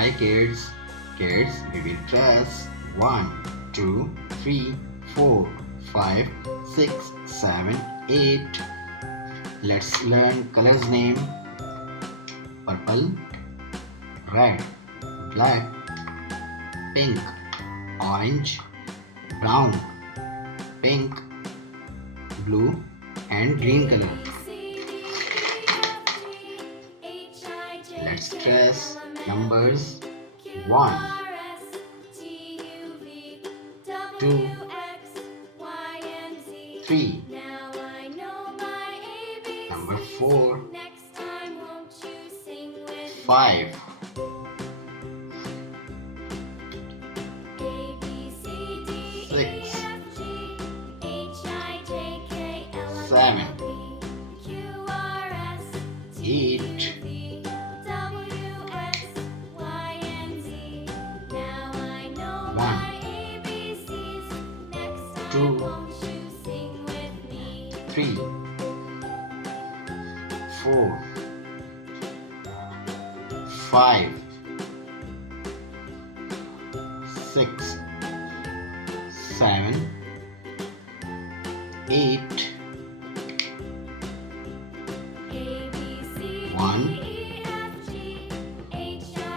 Hi kids. Kids, we will trace 1, 2, 3, 4, 5, 6, 7, 8. Let's learn colors name. Purple, red, black, pink, orange, brown, pink, blue and green color. Let's trace numbers 1, 2, 3. Number 4, 5. 6, 7, 8, 1, 2, 3, 4, 5, 6, 7, 8, 1,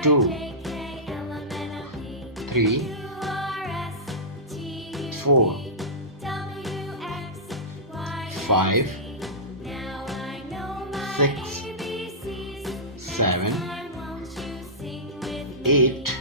2, 3, 4, 5, 6, 7, 8,